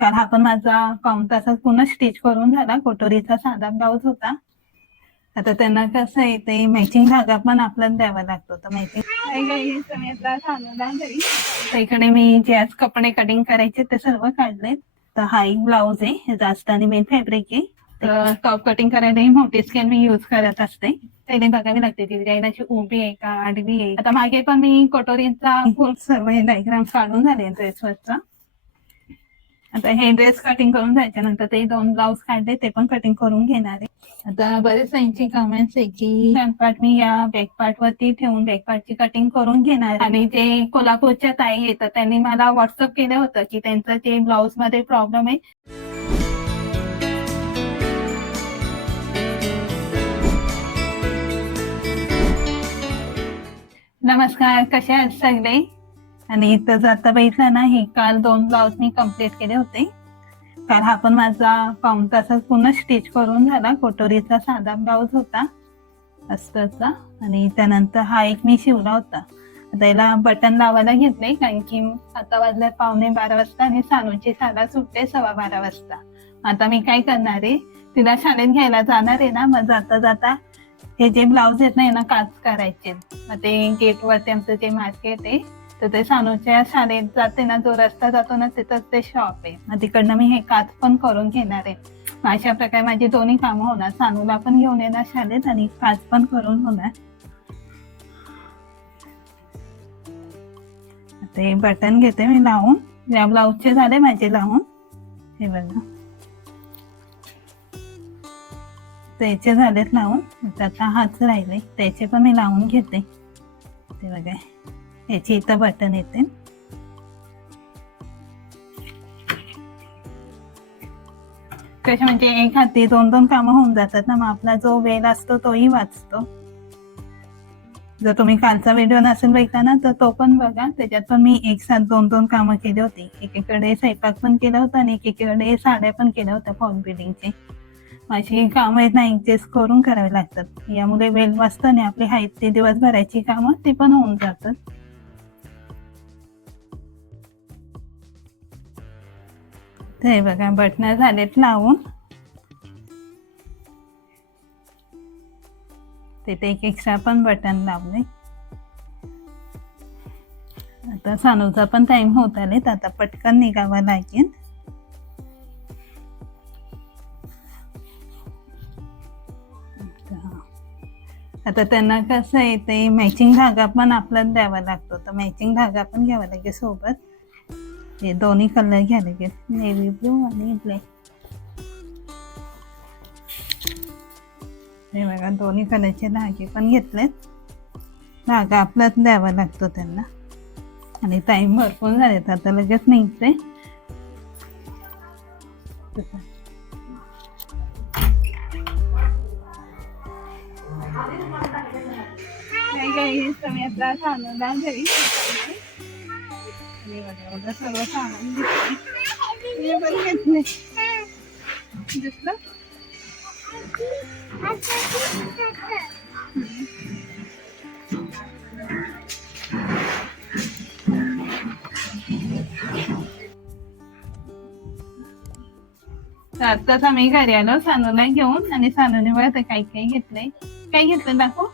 कारण हा पण माझा पाऊण तासात पूर्ण स्टिच करून झाला. कोटोरीचा साधा ब्लाऊज होता. आता त्यांना कसं आहे ते मॅचिंग धागा पण आपल्याला द्यावा लागतो. तर मॅचिंग इकडे मी जे आज कपडे कटिंग करायचे ते सर्व काढले. तर हा एक ब्लाऊज आहे, हे जास्त आणि मेन फॅब्रिक आहे. तर टॉप कटिंग करायला ही मोठी स्केल मी यूज करत असते. पहिले बघावी लागते ती डिझाईन उभी आहे का आडवी आहे. आता मागे पण मी कोटोरीचा सर्व डायग्राम काढून झाले ड्रेसवरचा. आता हे ड्रेस कटिंग करून जायच्या नंतर ते 2 ब्लाऊज काढले ते पण कटिंग करून घेणार आहे. आता बरेच त्यांची कमेंट्स आहे की फ्रंट पार्ट मी या बॅक पार्ट वरती ठेवून बॅक पार्टची कटिंग करून घेणार. आणि जे कोल्हापूरच्या ताई येतात त्यांनी मला व्हॉट्सअप केलं होतं की त्यांचं ते ब्लाऊज मध्ये प्रॉब्लेम आहे. नमस्कार, कसे आहात सगळे? आणि इथं आता बघितलं ना, हे काल 2 ब्लाऊज मी कम्प्लीट केले होते. काल हा पण माझा पाऊण तासात पूर्ण स्टिच करून झाला. कोटोरीचा साधा ब्लाऊज होता अस्तरचा. आणि त्यानंतर हा एक मी शिवला होता. आता याला बटन लावायला घेतले कारण की आता वाजले 11:45 वाजता आणि सानूची शाळा सुटते 12:15 वाजता. आता मी काय करणार आहे, तिला शाळेत घ्यायला जाणार आहे ना, मग जाता जाता हे जे ब्लाऊज आहेत ना यांना काच करायचे. मग ते गेटवरती आमचं जे मार्केट आहे तर ते सानूच्या शाळेत जाते ना, जो रस्ता जातो ना तिथं ते शॉप आहे. मग तिकडनं मी हे काच पण करून घेणार आहे. अशा प्रकारे माझी दोन्ही कामं होणार. सानूला पण घेऊन येणार शाळेत आणि काच पण करून होणार. ते बटन घेते मी लावून. या ब्लाऊजचे झाले माझे लावून. हे बघा त्याचे झालेत लावून. आता हाच राहिले त्याचे पण मी लावून घेते. ते बघा याची इथं बटन येते. कसे म्हणजे एक हाती 2-2 कामं होऊन जातात ना, मग आपला जो वेळ असतो तोही वाचतो. जर तुम्ही कालचा व्हिडिओ नसेल बघितला ना तर तो पण बघा. त्याच्यात पण मी एक साथ 2-2 कामं केली होती. एकीकडे स्वयंपाक पण केला होता आणि एकीकडे साड्या पण केल्या होत्या फॉल बिल्डिंगचे. अशी कामं आहेत ना ऍडजस्ट करून करावी लागतात. यामुळे वेळ वाचतं आणि आपली आहेत ते दिवसभराची कामं ती पण होऊन जातात. ते बघा बटन झालेत लावून. तिथे एक एक्स्ट्रा पण बटन लावले. आता सानूचा पण टाइम होत आले तर आता पटकन निघावं लागेल. आता त्यांना कसं आहे ते मॅचिंग धागा पण आपल्याला द्यावा लागतो. तर मॅचिंग धागा पण घ्यावा लागेल सोबत. हे दोन्ही कलर घ्यायला लागेल, नेव्ही ब्लू आणि ब्लॅक. हे बघा दोन्ही कलरचे धागे पण घेतलेत. धागा आपल्याला द्यावा लागतो त्यांना. आणि टाइम भरपूर झाले तर आता लगेच निघते. तुम्ही आता सानूला घरी सर्व सामान घेतले. दिसलं तर आत्ताच आम्ही घरी आलो सानूला घेऊन. आणि सानूने बघा ते काही काही घेतलंय. काय घेतलं दाखव.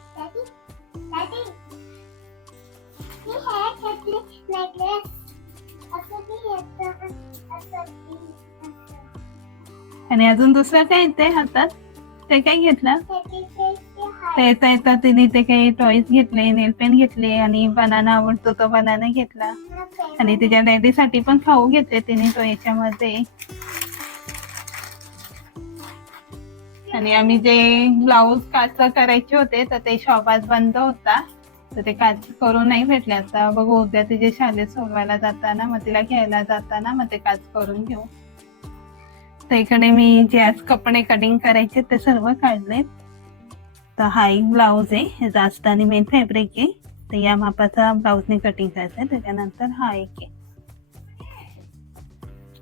आणि अजून दुसरं काय येते हातात ते काय घेतलं. ते येतात तिने ते काही टॉईज घेतले, नेल पेन घेतले आणि बनाना आवडतो तो बनाना घेतला. आणि तिच्या डॅडीसाठी पण खाऊ घेतले तिने तो याच्यामध्ये. आणि आम्ही जे ब्लाऊज काच करायचे होते तर ते शॉप आज बंद होता तर ते काच करून नाही भेटले. आता बघू उद्या तिचे शाळेत सोडवायला जाताना मग तिला घ्यायला जाताना मग ते काच करून घेऊ. तर इकडे मी जे आज कपडे कटिंग करायचे ते सर्व काढले. तर हा एक ब्लाऊज आहे, हे जास्त आणि मेन फॅब्रिक आहे. तर या मापाचा ब्लाऊजने कटिंग करायचं आहे. त्याच्यानंतर हा एक आहे.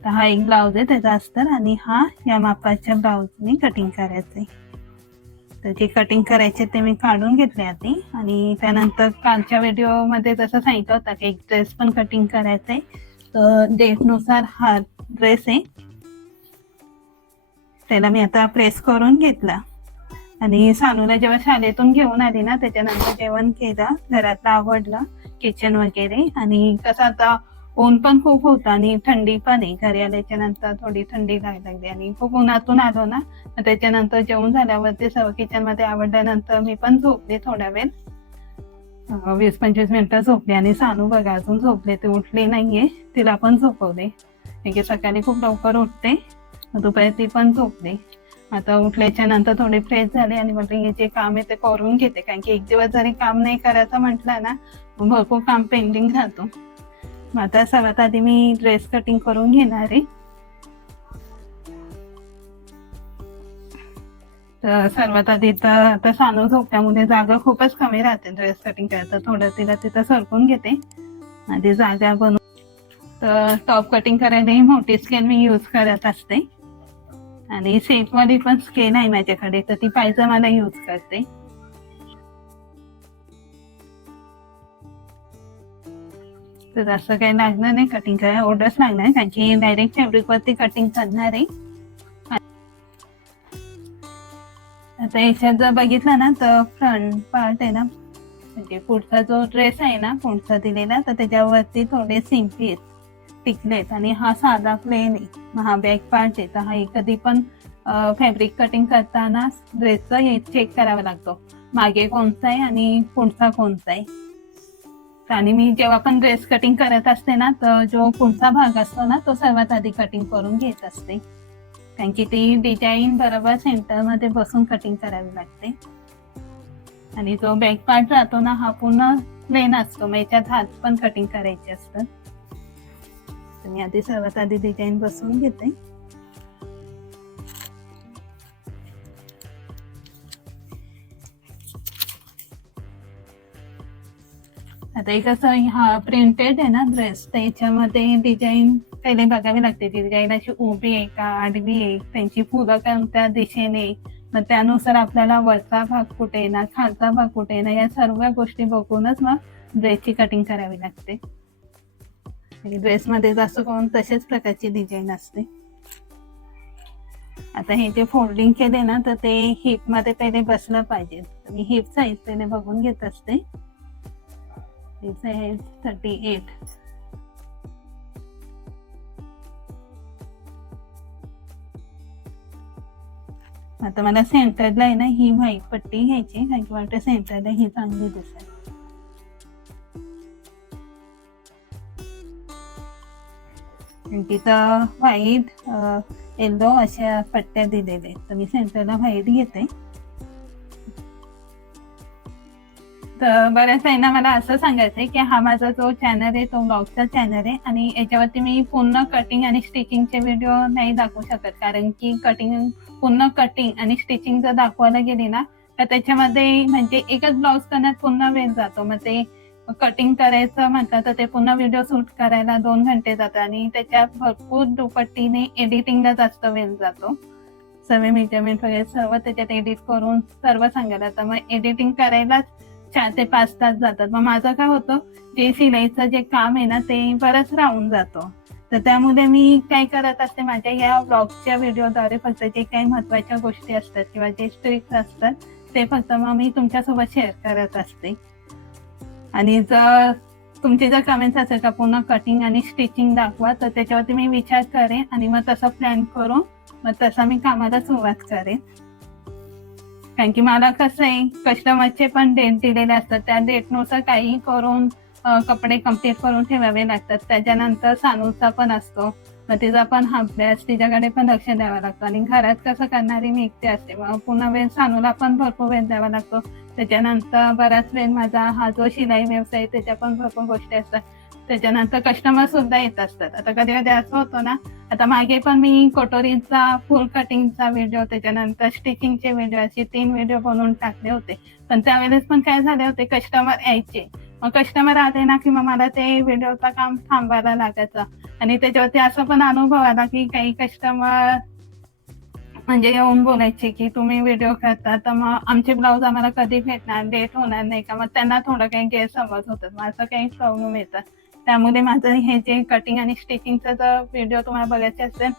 तर हा एक ब्लाऊज आहे त्याचा अस्तर आणि हा या मापाच्या ब्लाऊजने कटिंग करायचं आहे. तर जे कटिंग करायचे ते मी काढून घेतले आधी. आणि त्यानंतर कालच्या व्हिडिओमध्ये जसं सांगितलं होतं की एक ड्रेस पण कटिंग करायचं आहे. तर डेटनुसार हा ड्रेस आहे, त्याला मी आता प्रेस करून घेतला. आणि सानूला जेव्हा शाळेतून घेऊन आली ना, त्याच्यानंतर जेवण केलं, घरातलं आवडलं, किचन वगैरे. आणि कसं आता ऊन पण खूप होतं आणि थंडी पण आहे. घरी आल्याच्या नंतर थोडी थंडी लागली आणि खूप उन्हातून आलो ना, त्याच्यानंतर जेवण झाल्यावरती सर्व किचन मध्ये आवडल्यानंतर मी पण झोपले थोडा वेळ, 20-25 मिनिटं झोपले. आणि सानू बघा अजून झोपले, ते उठले नाहीये, तिला पण झोपवले. म्हणजे सकाळी खूप लवकर उठते, दुपारी ती पण झोपली. आता उठल्याच्या नंतर थोडे फ्रेश झाले आणि म्हटलं हे जे काम आहे ते करून घेते, कारण की एक दिवस जरी काम नाही करायचं म्हटलं ना, भरपूर काम पेंडिंग राहतो. आता सर्वात आधी मी ड्रेस कटिंग करून घेणार आहे. तर सर्वात आधी तर आता सानू झोपल्यामुळे जागा खूपच कमी राहते ड्रेस कटिंग करायचं. थोडं तिला तिथं सरकून घेते आधी जागा बनवून. तर टॉप कटिंग करायला मोठी स्केल मी यूज करत असते आणि सेफवाली पण स्केल आहे माझ्याकडे, तर ती पायजमाला यूज करते. तर असं काही लागणार नाही कटिंग करायला, ऑर्डर्स लागणार कारण की डायरेक्ट फॅब्रिक वरती कटिंग करणार आहे. आता याच्यात जर बघितलं ना तर फ्रंट पार्ट आहे ना, म्हणजे पुढचा जो ड्रेस आहे ना पुढचा दिलेला, तर त्याच्यावरती थोडे सिम्पी टिकलेत आणि हा साधा प्लेन आहे. हा बॅक पार्ट आहे, तर हा कधी पण फॅब्रिक कटिंग करताना ड्रेसचं हे चेक करावा लागतो, मागे कोणता आहे आणि पुढचा कोणता आहे. आणि मी जेव्हा पण ड्रेस कटिंग करत असते ना, तर जो पुढचा भाग असतो ना तो सर्वात आधी कटिंग करून घेत असते, कारण की ती डिझाईन बरोबर सेंटरमध्ये बसून कटिंग करावी लागते. आणि जो बॅक पार्ट राहतो ना हा पूर्ण प्लेन असतो, मग याच्यात हात पण कटिंग करायचे असतात. तर मी आधी सर्वात आधी डिझाईन बसवून घेते. आता एक असं हा प्रिंटेड आहे ना ड्रेस, त्याच्यामध्ये डिझाईन पहिले बघावी लागते, डिझाईन अशी उभी आहे का आडवी आहे, त्यांची फुलं कोणत्या दिशेने, मग त्यानुसार आपल्याला वरचा भाग कुठे येणार, खालचा भाग कुठे येणार, या सर्व गोष्टी बघूनच मग ड्रेसची कटिंग करावी लागते. ड्रेसमध्ये जास्त करून तशाच प्रकारची डिझाईन असते. आता हे जे फोल्डिंग केले ना, तर ते हिप मध्ये पहिले बसलं पाहिजे. मी हिप साईज पहिले बघून घेत असते. Heap size 38. आता मला सेंटरला आहे ना ही व्हाईट पट्टी घ्यायची, कारण की वाटतं सेंटरला ही चांगली दिसेल. तिथं व्हाईट येलो अशा पट्ट्या दिलेल्या, तर मी सेंटरला व्हाईट घेते. तर बऱ्याच आहे ना मला असं सांगायचंय की हा माझा जो चॅनल आहे तो ब्लॉगचा चॅनल आहे, आणि याच्यावरती मी पूर्ण कटिंग आणि स्टिचिंगचे व्हिडिओ नाही दाखवू शकत, कारण की पूर्ण कटिंग आणि स्टिचिंग जर दाखवायला गेली ना तर त्याच्यामध्ये म्हणजे एकच ब्लाउज करण्यात पूर्ण वेळ जातो. मग ते कटिंग करायचं म्हटलं तर ते पुन्हा व्हिडिओ शूट करायला 2 घंटे जातात आणि त्याच्यात भरपूर दुपट्टीने एडिटिंगला जास्त वेळ जातो. सर्व मेजरमेंट वगैरे सर्व त्याच्यात एडिट करून सर्व सांगायला, तर मग एडिटिंग करायलाच 4 ते 5 तास जातात. मग माझं काय होतं, जे शिलाईचं जे काम आहे ना ते बरंच राहून जातो. तर त्यामुळे मी काय करत असते, माझ्या या ब्लॉगच्या व्हिडिओद्वारे फक्त जे काही महत्वाच्या गोष्टी असतात किंवा जे ट्रिक्स असतात ते फक्त मग मी तुमच्यासोबत शेअर करत असते. आणि जर तुमचे जर कमेंट्स असेल का पूर्ण कटिंग आणि स्टिचिंग दाखवा, तर त्याच्यावरती मी विचार करेन आणि मग तसं प्लॅन करून मग तसं मी कामाला सुरुवात करेन. कारण की मला कसं आहे, कस्टमरचे पण डेट दिलेले असतात, त्या डेटनुसार काही करून कपडे कम्प्लीट करून ठेवावे लागतात. त्याच्यानंतर सानूचा पण असतो, मग तिचा पण अभ्यास, तिच्याकडे पण लक्ष द्यावं लागतं. आणि घरात कसं करणारी मी एकटे असते, मग पुन्हा वेळ सानूला पण भरपूर वेळ द्यावा लागतो. त्याच्यानंतर बराच वेळ माझा हा जो शिलाई व्यवसाय त्याच्या पण भरपूर गोष्टी असतात. त्याच्यानंतर कस्टमर सुद्धा येत असतात. आता कधी कधी असं होतं ना, आता मागे पण मी कटोरीचा फुल कटिंगचा व्हिडिओ, त्याच्यानंतर स्टिचिंगचे व्हिडिओ, असे 3 व्हिडिओ बनवून टाकले होते. पण त्यावेळेस पण काय झाले होते, कस्टमर यायचे, मग कस्टमर आले ना की मग मला ते व्हिडिओचं काम थांबवायला लागायचं. आणि त्याच्यावरती असं पण अनुभव आला की काही कस्टमर म्हणजे येऊन बोलायचे की तुम्ही व्हिडिओ करता तर मग आमचे ब्लाऊज आम्हाला कधी भेटणार, डेट होणार नाही का, मग त्यांना थोडं काही गैरसमज होतात, मग असं काही प्रॉब्लेम येतात. त्यामुळे माझं हे जे कटिंग आणि स्टिचिंगचा जर व्हिडिओ तुम्हाला बघायचे असेल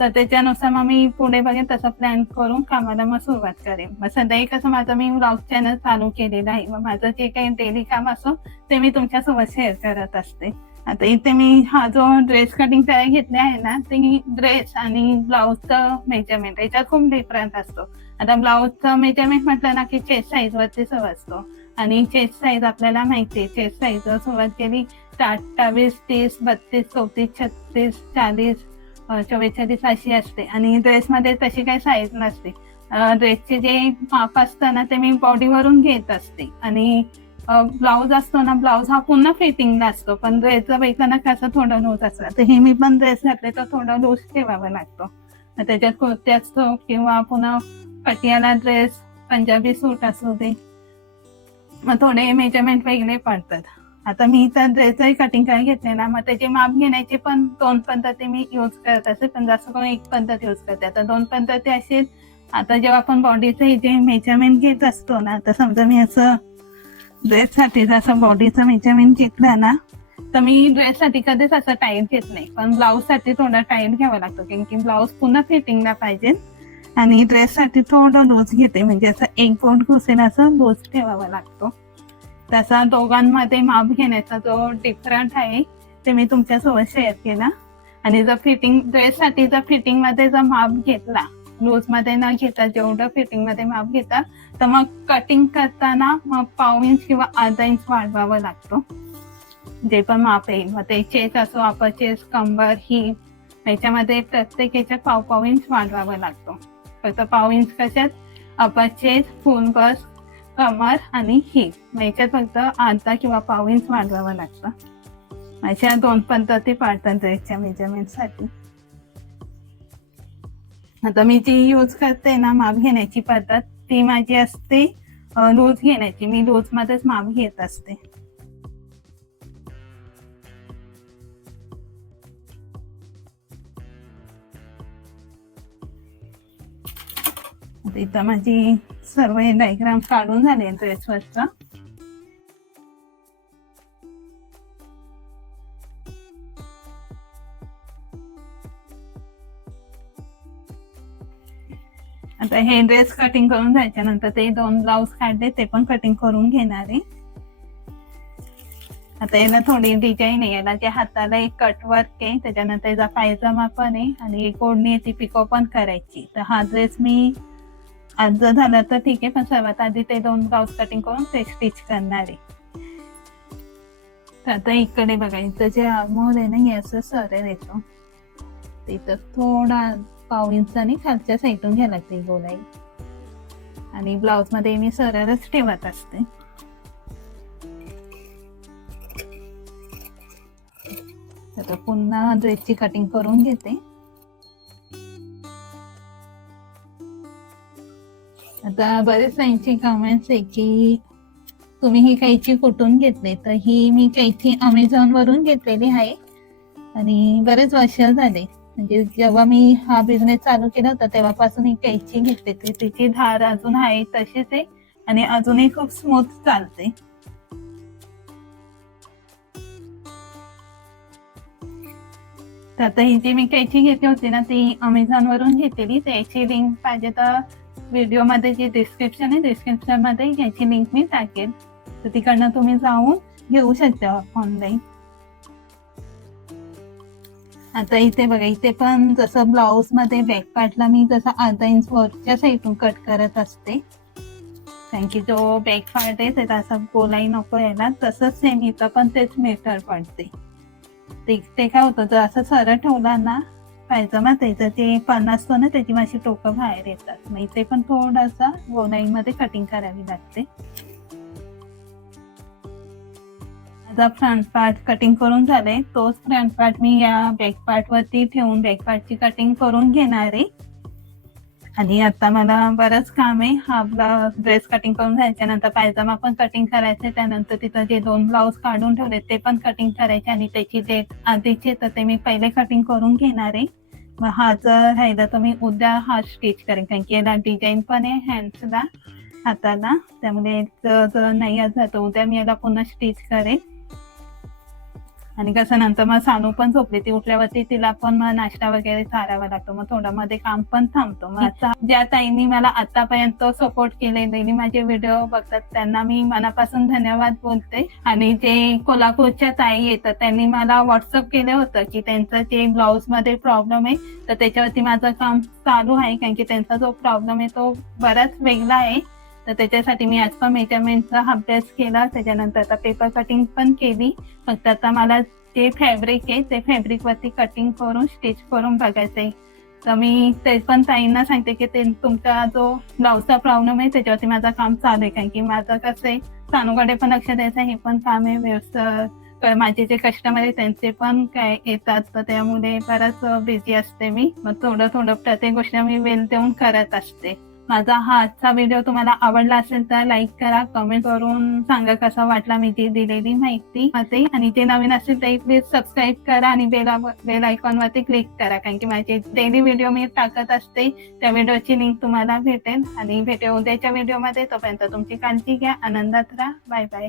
तर त्याच्यानुसार मग मी पुढे बघेन तसं प्लॅन करून कामाला मग सुरुवात करेन. मग सध्याही कसं माझं मी ब्लॉग चॅनल चालू केलेलं आहे. मग माझं जे काही डेली काम असो ते मी तुमच्यासोबत शेअर करत असते. आता इथे मी हा जो ड्रेस कटिंग करायला घेतले आहे ना ते ड्रेस आणि ब्लाऊजचं मेजरमेंट याच्यात खूप डिफरन्स असतो. आता ब्लाऊजचं मेजरमेंट म्हटलं ना की चेस्ट साईज वरती समजतो आणि चेस्ट साईज आपल्याला माहिती आहे. चेस्ट साईज जर सुरुवात केली 28, 30, 32, 34, 36, 40, 44 अशी असते आणि ड्रेसमध्ये तशी काही साईज नसते. ड्रेसचे जे माप असतं ना ते मी बॉडीवरून घेत असते आणि ब्लाऊज असतो ना ब्लाऊज हा पुन्हा फिटिंगला असतो पण ड्रेसचं बघितलं ना कसं थोडं लूज असतं. तर हे मी पण ड्रेस घातले तर थोडं लूज ठेवावं लागतो. त्याच्यात कुर्ती असतो किंवा पुन्हा पटियाला ड्रेस, पंजाबी सूट असू दे मग थोडे मेजरमेंट वेगळे पडतात. आता मी तर ड्रेसही कटिंग करायला घेतले ना मग त्याचे माप घेण्याचे पण 2 पद्धती मी यूज करत असते पण जास्त करून 1 पद्धत यूज करते. आता 2 पद्धती असेल. आता जेव्हा आपण बॉडीचं जे मेजरमेंट घेत असतो ना तर समजा मी असं ड्रेससाठी जसं बॉडीचं मेजरमेंट घेतलं ना तर मी ड्रेससाठी कधीच असं टाईट घेत नाही पण ब्लाऊजसाठी थोडं टाईट घ्यावं लागतं कारण की ब्लाऊज पुन्हा फिटिंगला पाहिजे आणि ड्रेससाठी थोडं लूज घेते म्हणजे असं 1 बोट घुसेल असं लूज ठेवावा लागतो. तसा दोघांमध्ये माप घेण्याचा जो डिफरंट आहे ते मी तुमच्यासोबत शेअर केला. आणि जर फिटिंग ड्रेससाठी जर फिटिंगमध्ये जर माप घेतला लूजमध्ये न घेता जेवढं फिटिंगमध्ये माप घेता तर मग कटिंग करताना मग 1/2 इंच किंवा अर्धा इंच वाढवावं लागतो जे पण माप येईल. मग ते चेस्ट असो अपर चेस्ट, कंबर, हिप याच्यामध्ये प्रत्येक याच्यात 1/2 इंच वाढवावं लागतो. फक्त 1/2 इंच कशात अपर चेस्ट, फुल बस्ट, कमर आणि हिप याच्यात फक्त अर्धा किंवा 1/2 इंच वाढवावं लागतं. अशा 2 पद्धती पाडतात ड्रेसच्या मेजरमेंटसाठी. आता मी जी यूज करते ना माप घेण्याची पद्धत ती माझी असते लूज घेण्याची. मी लूज मध्येच माप घेत असते. इथं माझी सर्व डायग्राम काढून झाले ड्रेसवरचा. आता हे ड्रेस कटिंग करून जायच्या नंतर ते 2 ब्लाऊज काढले ते पण कटिंग करून घेणार आहे. आता याला थोडी डिझाईन आहे. याला जे हाताला एक कटवर्क आहे त्याच्यानंतर याचा पायजमा पण आहे आणि एक ओढणी ती पिको पण करायची. तर हा ड्रेस मी आज जर झालं तर ठीक आहे पण सर्वात आधी ते 2 ब्लाऊज कटिंग करून ते स्टिच करणार आहे. तर आता इकडे बघा इथं जे आर्महोल आहे ना हे असं सरळ येतो तिथं थोडा 1/2 इंचाने खालच्या साईडून घ्यायला लागते गोलाई आणि ब्लाऊज मध्ये मी सरळच ठेवत असते. आता पुन्हा ड्रेसची कटिंग करून घेते. आता बरेच त्यांची कमेंट्स आहे की तुम्ही ही कैची कुठून घेतली तर ही मी कैची अमेझॉन वरून घेतलेली आहे आणि बरेच वर्ष झाले. म्हणजे जेव्हा मी हा बिझनेस चालू केला होता तेव्हापासून ही कैची घेतली. तिची धार अजून आहे तशीच आहे आणि अजूनही खूप स्मूथ चालते. तर आता ही जी मी कैची घेतली होती ना ती अमेझॉन वरून घेतलेली. त्याची लिंक पाहिजे तर व्हिडिओ मध्ये जे डिस्क्रिप्शन आहे डिस्क्रिप्शन मध्ये याची लिंक मी टाकेल तर तिकडनं तुम्ही जाऊन घेऊ शकता ऑनलाईन. आता इथे बघा इथे पण जसं ब्लाऊज मध्ये बॅक पार्टला मी जसं अर्धा इंच वरच्या साईडून कट करत असते कारण की जो बॅक पार्ट आहे त्याचा असा गोलाई नको यायला. तसंच सेम इथं पण तेच मेथड पडते. ते काय होतं जर असं सरळ ठेवला ना पायजमा त्याचं ते पण असतो ना त्याची माझी टोकं बाहेर येतात. मग इथे पण थोडासा गोलाईमध्ये कटिंग करावी लागते. माझा फ्रंट पार्ट कटिंग करून झालाय तोच फ्रंट पार्ट मी या बॅक पार्ट वरती ठेवून बॅक पार्टची कटिंग करून घेणार आहे. आणि आता मला बरंच काम आहे. हा ड्रेस कटिंग करून जायच्या नंतर पायजमा पण कटिंग करायचे. त्यानंतर तिथं जे 2 ब्लाऊज काढून ठेवले ते पण कटिंग करायचे आणि त्याची डेट आधीचे तर ते मी पहिले कटिंग करून घेणार आहे. मग हा जर राहिला तर मी उद्या हा स्टिच करेन कारण की याला डिझाईन पण आहे हँड्सला हाताला. त्यामुळे जर नाही आज जातो उद्या मी याला पुन्हा स्टिच करेन. आणि कसं नंतर मग सानू पण झोपली, ती उठल्यावरती तिला पण मग नाश्ता वगैरे चारावा लागतो, मग थोडं मध्ये काम पण थांबतो. मग आता ज्या ताईंनी मला आतापर्यंत सपोर्ट केले, नेहमी माझे व्हिडिओ बघतात, त्यांना मी मनापासून धन्यवाद बोलते. आणि जे कोल्हापूरच्या ताई येतात त्यांनी मला व्हॉट्सअप केलं होतं की त्यांचं जे ब्लाऊज मध्ये प्रॉब्लेम आहे, तर त्याच्यावरती माझं काम चालू आहे, कारण की त्यांचा जो प्रॉब्लेम आहे तो बराच वेगळा आहे. तर त्याच्यासाठी मी आज पण मेजरमेंटचा अभ्यास केला, त्याच्यानंतर आता पेपर कटिंग पण केली. फक्त आता मला जे फॅब्रिक आहे ते फॅब्रिक वरती कटिंग करून स्टिच करून बघायचंय. तर मी ते पण ताईंना सांगते की ते तुमचा जो ब्लाऊजचा प्रॉब्लेम आहे त्याच्यावरती माझं काम चालू आहे, कारण की माझं कसं आहे सानूकडे पण लक्ष द्यायचं, हे पण काम आहे, व्यवस्था माझे जे कस्टमर आहे त्यांचे पण काय येतात, तर त्यामुळे बराच बिझी असते मी. मग थोडं थोडं प्रत्येक गोष्ट मी वेळ देऊन करत असते. माझा हा आजचा व्हिडिओ तुम्हाला आवडला असेल तर लाईक करा, कमेंट करून सांगा कसा वाटला मी जी दिलेली माहिती. आणि जे नवीन असेल ते प्लीज सबस्क्राईब करा आणि बेल आयकॉन वरती क्लिक करा, कारण की माझे डेली व्हिडिओ मी टाकत असते, त्या व्हिडिओची लिंक तुम्हाला भेटेल. आणि भेटू उद्याच्या व्हिडिओमध्ये. तोपर्यंत तुमची काळजी घ्या, आनंदात राहा. Bye bye.